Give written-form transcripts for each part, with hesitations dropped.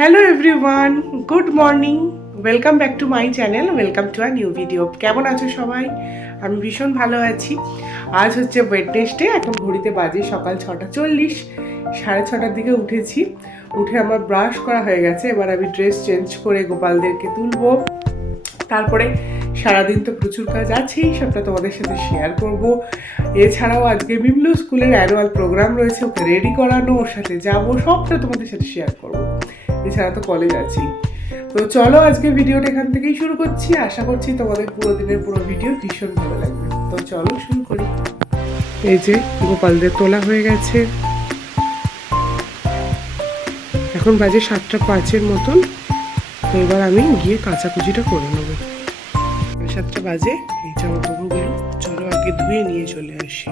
Hello everyone, good morning. Welcome back to my channel, welcome to a new video. কেমন আছো সবাই? আমি ভীষণ ভালো আছি। আজ হচ্ছে ওয়েডনেসডে। এখন ঘড়িতে বাজে সকাল 6:40। 6:30টার দিকে উঠেছি। উঠে আমার ব্রাশ করা হয়ে গেছে। এবার আমি ড্রেস চেঞ্জ করে গোপালদেরকে তুলবো। তারপরে সারাদিন তো প্রচুর কাজ আছেই, সবটা তোমাদের সাথে শেয়ার করব। এছাড়াও আজকে মিমলু স্কুলের অ্যানুয়াল প্রোগ্রাম রয়েছে, ওকে রেডি করানো, ওর সাথে যাবো, সবটা তোমাদের সাথে শেয়ার করব। এছাড়া তো কলেজ আছেই। তো চলো আজকে ভিডিওটা এখান থেকেই শুরু করছি। আশা করছি তোমাদের পুরো দিনের পুরো ভিডিও ভীষণ ভালো লাগবে। তো চলো শুরু করি। এই যে গোপালদের তোলা হয়ে গেছে। এখন বাজে 7:05 মতন। তো এবার আমি গিয়ে কাচাকুচিটা করে নেবো। 7টা বাজে। এই জামা কাপড়গুলো চলো আগে ধুয়ে নিয়ে চলে আসি।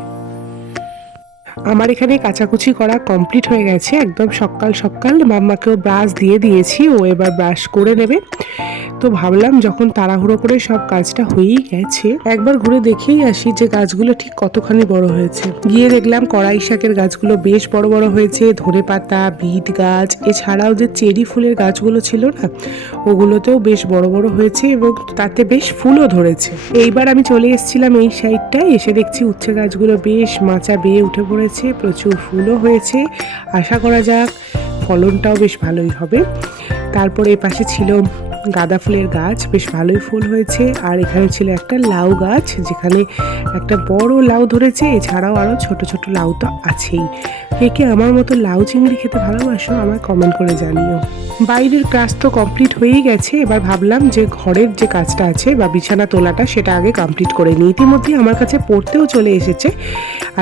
আমার এখানে কাচাকুচি করা কমপ্লিট হয়ে গেছে। একদম সকাল সকাল মাম্মাকেও ব্রাশ দিয়ে দিয়েছি, ও এবার ব্রাশ করে নেবে। তো ভাবলাম যখন তাড়াহুড়ো করে সব কাজটা হয়েই গেছে, একবার ঘুরে দেখেই আসি যে গাছগুলো ঠিক কতখানি বড় হয়েছে। গিয়ে দেখলাম কড়াই শাকের গাছগুলো বেশ বড় বড় হয়েছে, ধনেপাতা, বিট গাছ, এছাড়াও যে চেরি ফুলের গাছগুলো ছিল না, ওগুলোতেও বেশ বড় বড় হয়েছে এবং তাতে বেশ ফুলও ধরেছে। এইবার আমি চলে এসেছিলাম এই সাইডটায়, এসে দেখছি উচ্ছে গাছগুলো বেশ মাচা বেয়ে উঠে পড়েছে, প্রচুর ফুলও হয়েছে। আশা করা যাক ফলনটাও বেশ ভালোই হবে। তারপরে এ পাশে ছিল গাঁদা ফুলের গাছ, বেশ ভালোই ফুল হয়েছে। আর এখানে ছিল একটা লাউ গাছ, যেখানে একটা বড় লাউ ধরেছে, এছাড়াও আরও ছোট ছোট লাউ তো আছেই। কে কে আমার মতো লাউ চিংড়ি খেতে ভালোবাসো আমায় কমেন্ট করে জানিও। বাইরের কাজ তো কমপ্লিট হয়েই গেছে। এবার ভাবলাম যে ঘরের যে কাজটা আছে বা বিছানা তোলাটা, সেটা আগে কমপ্লিট করে নিই। ইতিমধ্যে আমার কাছে পড়তেও চলে এসেছে।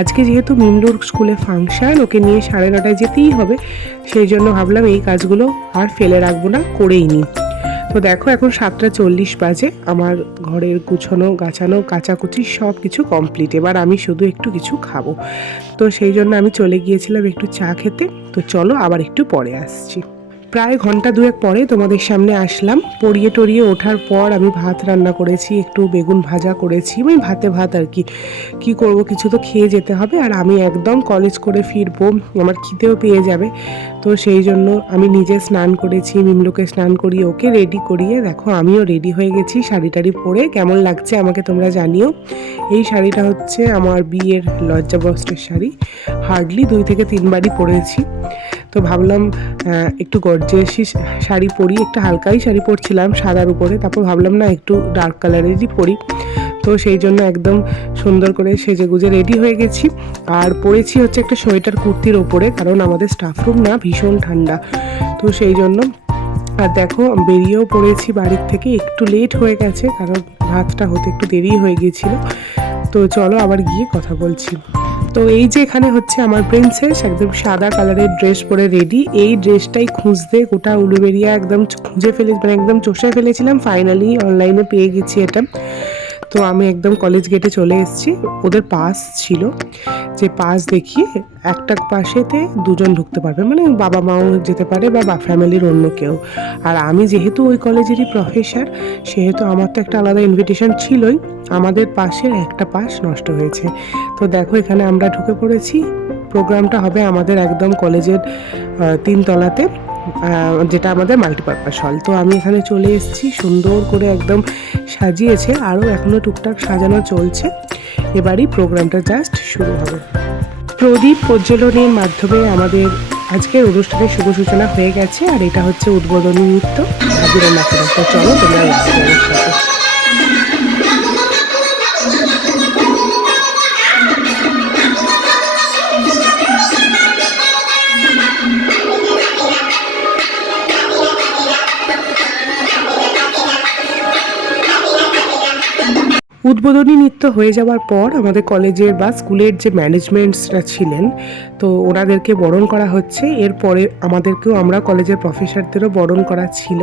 আজকে যেহেতু মিমলুর স্কুলে ফাংশন, ওকে নিয়ে 9:30টায় যেতেই হবে, সেই জন্য ভাবলাম এই কাজগুলো আর ফেলে রাখবো না, করেই নিই। তো দেখো এখন 7:40 বাজে। আমার ঘরের গুছানো গাছানো কাচাকুচি সব কিছু কমপ্লিট। এবার আমি শুধু একটু কিছু খাবো। তো সেই জন্য আমি চলে গিয়েছিলাম একটু চা খেতে। তো চলো আবার একটু পরে আসছি। প্রায় ঘন্টা দুয়েক পরে তোমাদের সামনে আসলাম। পড়িয়ে টড়িয়ে ওঠার পর আমি ভাত রান্না করেছি, একটু বেগুন ভাজা করেছি, মানে ভাতে ভাত আর কি করব, কিছু তো খেয়ে যেতে হবে। আর আমি একদম কলেজ করে ফিরবো, আমার খিদেও পেয়ে যাবে। তো সেই জন্য আমি নিজে স্নান করেছি, মিমলুকে স্নান করিয়ে ওকে রেডি করিয়ে দেখো আমিও রেডি হয়ে গেছি শাড়ি টাড়ি পরে। কেমন লাগছে আমাকে তোমরা জানিও। এই শাড়িটা হচ্ছে আমার বিয়ের লজ্জাবস্ত্রের শাড়ি, হার্ডলি 2 থেকে 3 বারই পরেছি। তো ভাবলাম একটু গর্জিয়াসি শাড়ি পরি, একটু হালকাই শাড়ি পরছিলাম সাদার উপরে, তারপর ভাবলাম না একটু ডার্ক কালারেরই পরি। তো সেই জন্য একদম সুন্দর করে সেজে গুজে রেডি হয়ে গেছি। আর পরেছি হচ্ছে একটা সোয়েটার কুর্তির ওপরে, কারণ আমাদের স্টাফ রুম না ভীষণ ঠান্ডা, তো সেই জন্য। আর দেখো বেরিয়েও পড়েছি বাড়ির থেকে, একটু লেট হয়ে গেছে কারণ ভাতটা হতে একটু দেরি হয়ে গিয়েছিল। তো চলো আবার গিয়ে কথা বলছি। তো এই যে এখানে হচ্ছে আমার প্রিন্সেস, একদম সাদা কালারের ড্রেস পরে রেডি। এই ড্রেসটাই খুঁজতে গোটা উলুবেরিয়া একদম খুঁজে মানে একদম চষে ফেলেছিলাম। ফাইনালি অনলাইনে পেয়ে গেছি এটা। তো আমি একদম কলেজ গেটে চলে এসেছি। ওদের পাস ছিল, যে পাস দেখিয়ে একটা পাশেতে 2জন ঢুকতে পারবে, মানে বাবা মাও যেতে পারে বা ফ্যামিলির অন্য কেউ। আর আমি যেহেতু ওই কলেজেরই প্রফেসর, সেহেতু আমার তো একটা আলাদা ইনভিটেশন ছিলই। আমাদের পাশের একটা পাস নষ্ট হয়েছে। তো দেখো এখানে আমরা ঢুকে পড়েছি। প্রোগ্রামটা হবে আমাদের একদম কলেজের 3 তলাতে, যেটা আমাদের মাল্টিপারপাস হল। তো আমি এখানে চলে এসেছি, সুন্দর করে একদম সাজিয়েছে, আরও এখনও টুকটাক সাজানো চলছে। এবারই প্রোগ্রামটা জাস্ট শুরু হবে। প্রদীপ প্রজ্বলনের মাধ্যমে আমাদের আজকের অনুষ্ঠানের শুভ সূচনা হয়ে গেছে। আর এটা হচ্ছে উদ্বোধনী নৃত্য আবিরের নাচের। তো চলো তোমরা আমার সাথে। উদ্বোধনী নৃত্য হয়ে যাওয়ার পর আমাদের কলেজের বা স্কুলের যে ম্যানেজমেন্টসরা ছিলেন, তো ওনাদেরকে বরণ করা হচ্ছে। এরপরে আমাদেরকেও, আমরা কলেজের প্রফেসরদেরও বরণ করা ছিল।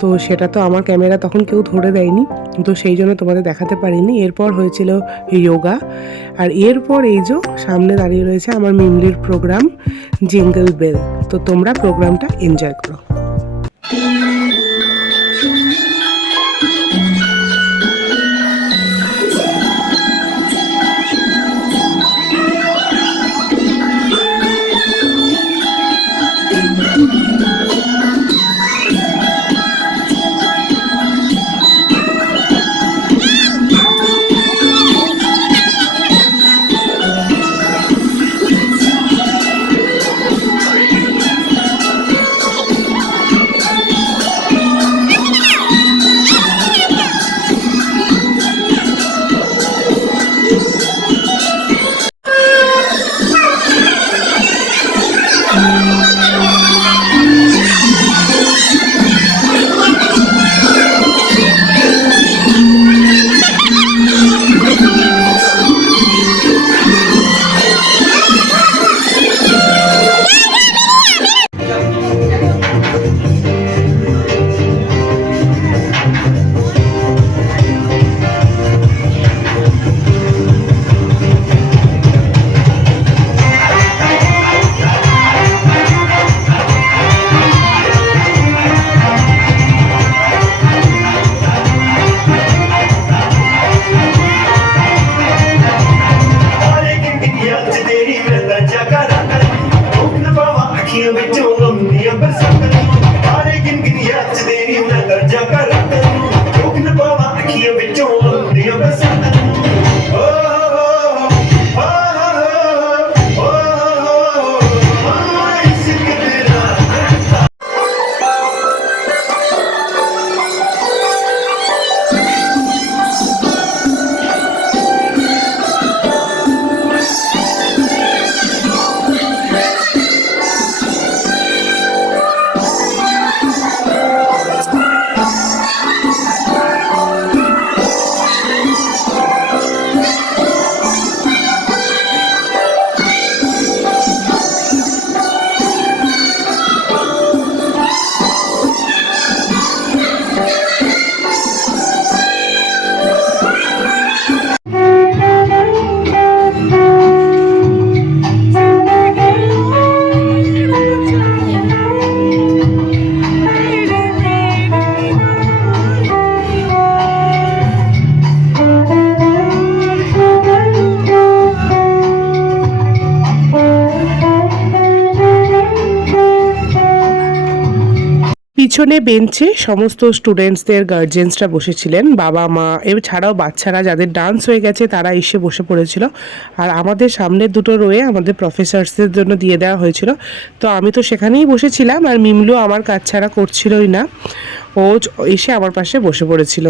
তো সেটা তো আমার ক্যামেরা তখন কেউ ধরে দেয়নি, তো সেই জন্য তোমাদের দেখাতে পারিনি। এরপর হয়েছিল যোগা। আর এরপর এই যে সামনে দাঁড়িয়ে রয়েছে আমার মিমলির প্রোগ্রাম জিঙ্গল বেল। তো তোমরা প্রোগ্রামটা এনজয় করো। बरसात तारे गिन गिन याद च तेरी मैं कर जा कर रोक न पावा अखियां विचों आउंदियां बरसात ओ हो हो इश्क तेरा পিছনে বেঞ্চে সমস্ত স্টুডেন্টসদের গার্জেন্সরা বসেছিলেন, বাবা মা এছাড়াও বাচ্চারা যাদের ডান্স হয়ে গেছে তারা এসে বসে পড়েছিল। আর আমাদের সামনের দুটো রয়ে আমাদের প্রফেসরসদের জন্য দিয়ে দেওয়া হয়েছিল। তো আমি তো সেখানেই বসেছিলাম, আর মিমলু আমার কাজ ছাড়া করছিলই না, ও এসে আমার পাশে বসে পড়েছিল।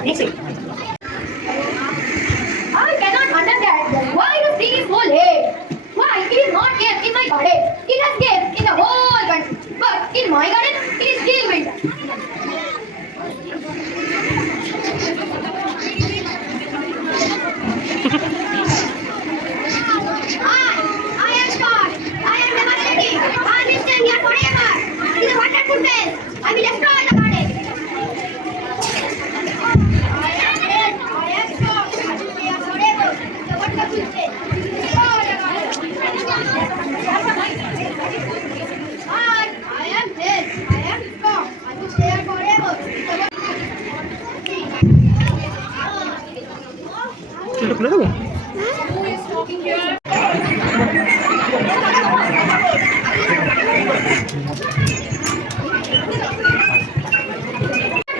I cannot understand why the thing is so late. Why it is not kept in my garden? It has kept in the whole country, but in my garden it is still winter. I am Scott. I am devastating. I will stay here forever. It is a wonderful place. I will destroy the garden. I am dead. I am Scott. I will stay here forever. It is a wonderful place. Destroy the garden. I am dead. I am Scott. I will stay here forever. এটা খুলে দেবো? Who is talking here?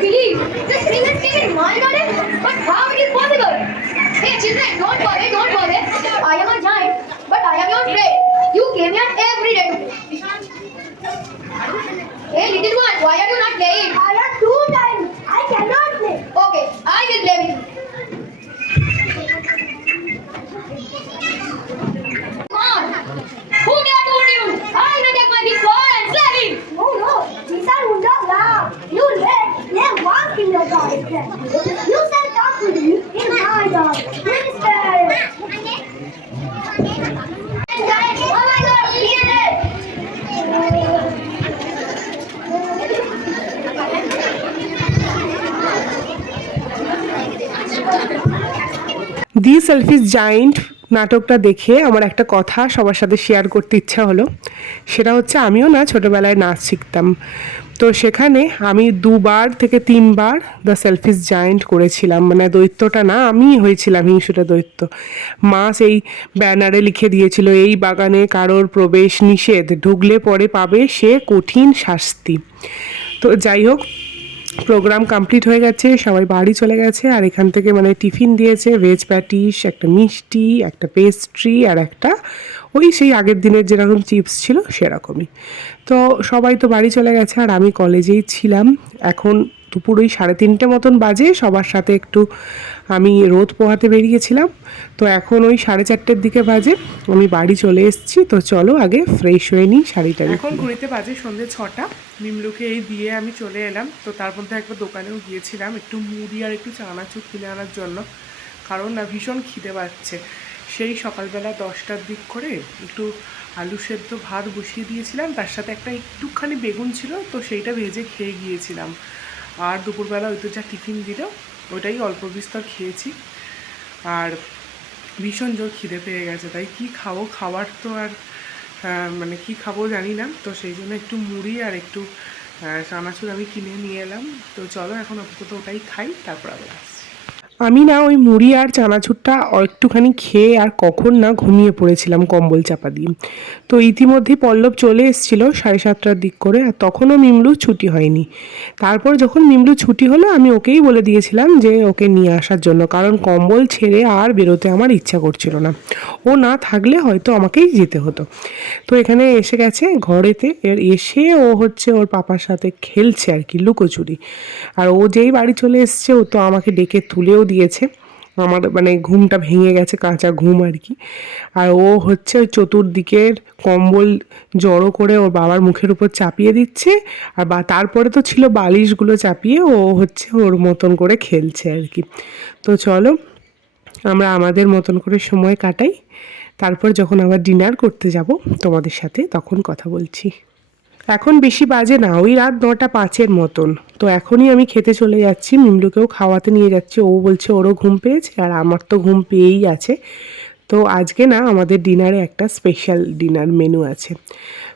Believe this thing is still in my garden, but how it is possible? Hey children, don't worry, don't worry. I am a giant, but I am your friend. You came here every day. Hey little one, why are you not playing? I am too tired. I cannot play. Okay, I will play with you. Come on. Who dare told you? I will take my big sword and slay him. No, no. These are Unda's love. You let them walk in your garden. You shall talk with me in my garden. Minister. Oh my God, he is dead. The selfish giant নাটকটা দেখে আমার একটা কথা সবার সাথে share করতে ইচ্ছা হলো। সেটা হচ্ছে আমিও না ছোটোবেলায় নাচ শিখতাম, তো সেখানে আমি 2বার থেকে 3বার দ্য সেলফিশ জায়েন্ট করেছিলাম। মানে দৈত্যটা না, আমিই হয়েছিলাম হিংসুটে দৈত্য। মা সেই ব্যানারে লিখে দিয়েছিল, এই বাগানে কারোর প্রবেশ নিষেধ, ঢুকলে পরে পাবে সে কঠিন শাস্তি। তো যাই হোক, প্রোগ্রাম কমপ্লিট হয়ে গেছে, সবাই বাড়ি চলে গেছে। আর এখান থেকে মানে টিফিন দিয়েছে, ভেজ প্যাটিস, একটা মিষ্টি, একটা পেস্ট্রি, আর একটা ওই সেই আগের দিনের যেরকম চিপস ছিল সেরকমই। তো সবাই তো বাড়ি চলে গেছে, আর আমি কলেজেই ছিলাম। এখন দুপুর ওই 3:30 মতন বাজে। সবার সাথে একটু আমি রোদ পোহাতে বেরিয়েছিলাম, তো এখন ওই 4:30 দিকে বাজে, আমি বাড়ি চলে এসেছি। তো চলো আগে ফ্রেশ হয়ে নিই, শাড়িটা এখন ঘুরিতে বাজে সন্ধ্যে 6টা। মিমলুকে এই দিয়ে আমি চলে এলাম। তো তার মধ্যে একবার দোকানেও গিয়েছিলাম একটু মুড়ি আর একটু চানাচুর কিনে আনার জন্য, কারণ না ভীষণ খিদে পাচ্ছে। সেই সকালবেলা 10টার দিক করে একটু আলু সেদ্ধ ভাত বসিয়ে দিয়েছিলাম, তার সাথে একটা একটুখানি বেগুন ছিল, তো সেইটা ভেজে খেয়ে গিয়েছিলাম। আর দুপুরবেলা ওই তো যা টিফিন দিল ওইটাই অল্প বিস্তর খেয়েছি। আর ভীষণ জোর খিদে পেয়ে গেছে, তাই কি খাবো, খাবার তো আর মানে কি খাবো জানি না। তো সেই জন্য একটু মুড়ি আর একটু চানাচুর আমি কিনে নিয়ে এলাম। তো চলো এখন আপাতত ওটাই খাই, তারপর আবার আসছি। আমি না ওই মুড়ি আর চানাচুরটা একটুখানি খেয়ে আর কখন না ঘুমিয়ে পড়েছিলাম কম্বল চাপা দিয়ে। তো ইতিমধ্যেই পল্লব চলে এসেছিলো 7:30টার দিক করে, আর তখনও মিমলু ছুটি হয়নি। তারপর যখন মিমলু ছুটি হলো আমি ওকেই বলে দিয়েছিলাম যে ওকে নিয়ে আসার জন্য, কারণ কম্বল ছেড়ে আর বেরোতে আমার ইচ্ছা করছিল না। ও না থাকলে হয়তো আমাকেই যেতে হতো। তো এখানে এসে গেছে ঘরেতে, এসে ও হচ্ছে ওর পাপার সাথে খেলছে আর কি, লুকোচুরি। আর ও যেই বাড়ি চলে এসছে ও তো আমাকে ডেকে তুলেও দিয়েছে। আমার মানে ঘুমটা ভেঙে গেছে, কাঁচা ঘুম আর কি। আর ও হচ্ছে ওই চতুর্দিকের কম্বল জড়ো করে ওর বাবার মুখের উপর চাপিয়ে দিচ্ছে, আর তারপরে তো ছিল বালিশগুলো চাপিয়ে ও হচ্ছে ওর মতন করে খেলছে আর কি। তো চলো আমরা আমাদের মতন করে সময় কাটাই, তারপর যখন আবার ডিনার করতে যাব তোমাদের সাথে তখন কথা বলছি। এখন বেশি বাজে না, ওই রাত 9:05 মতন। তো এখনই আমি খেতে চলে যাচ্ছি, মিমলুকেও খাওয়াতে নিয়ে যাচ্ছি। ও বলছে ওরও ঘুম পেয়েছে, আর আমার তো ঘুম পেয়েই আছে। তো আজকে না আমাদের ডিনারে একটা স্পেশাল ডিনার মেনু আছে।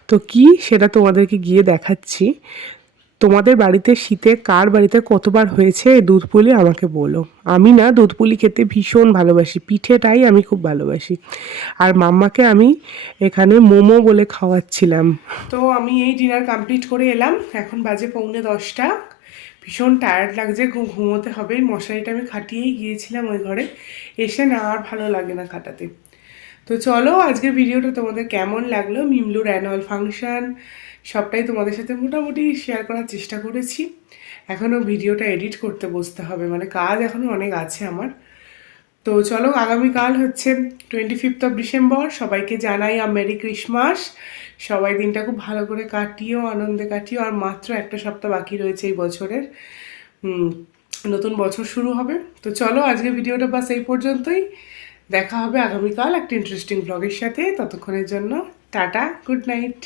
তো কি সেটা তোমাদেরকে গিয়ে দেখাচ্ছি। তোমাদের বাড়িতে শীতে কার বাড়িতে কতবার হয়েছে দুধ পুলি আমাকে বলো। আমি না দুধ পুলি খেতে ভীষণ ভালোবাসি, পিঠেটাই আমি খুব ভালোবাসি। আর মাম্মাকে আমি এখানে মোমো বলে খাওয়াচ্ছিলাম। তো আমি এই ডিনার কমপ্লিট করে এলাম, এখন বাজে 9:45। ভীষণ টায়ার্ড লাগছে, ঘুমোতে হবে। মশারিটা আমি খাটিয়েই গিয়েছিলাম ওই ঘরে, এসে না আর ভালো লাগে না খাটাতে। তো চলো আজকের ভিডিওটা তোমাদের কেমন লাগলো, মিমলুর অ্যানুয়াল ফাংশন সবটাই তোমাদের সাথে মোটামুটি শেয়ার করার চেষ্টা করেছি। এখনও ভিডিওটা এডিট করতে বসতে হবে, মানে কাজ এখনও অনেক আছে আমার। তো চলো, আগামীকাল হচ্ছে 25th of December, সবাইকে জানাই মেরি ক্রিসমাস। সবাই দিনটা খুব ভালো করে কাটিও, আনন্দে কাটিও। আর মাত্র একটা সপ্তাহ বাকি রয়েছে এই বছরের, নতুন বছর শুরু হবে। তো চলো, আজকে ভিডিওটা বাস এই পর্যন্তই। দেখা হবে আগামীকাল একটা ইন্টারেস্টিং ব্লগের সাথে। ততক্ষণের জন্য টাটা, গুড নাইট।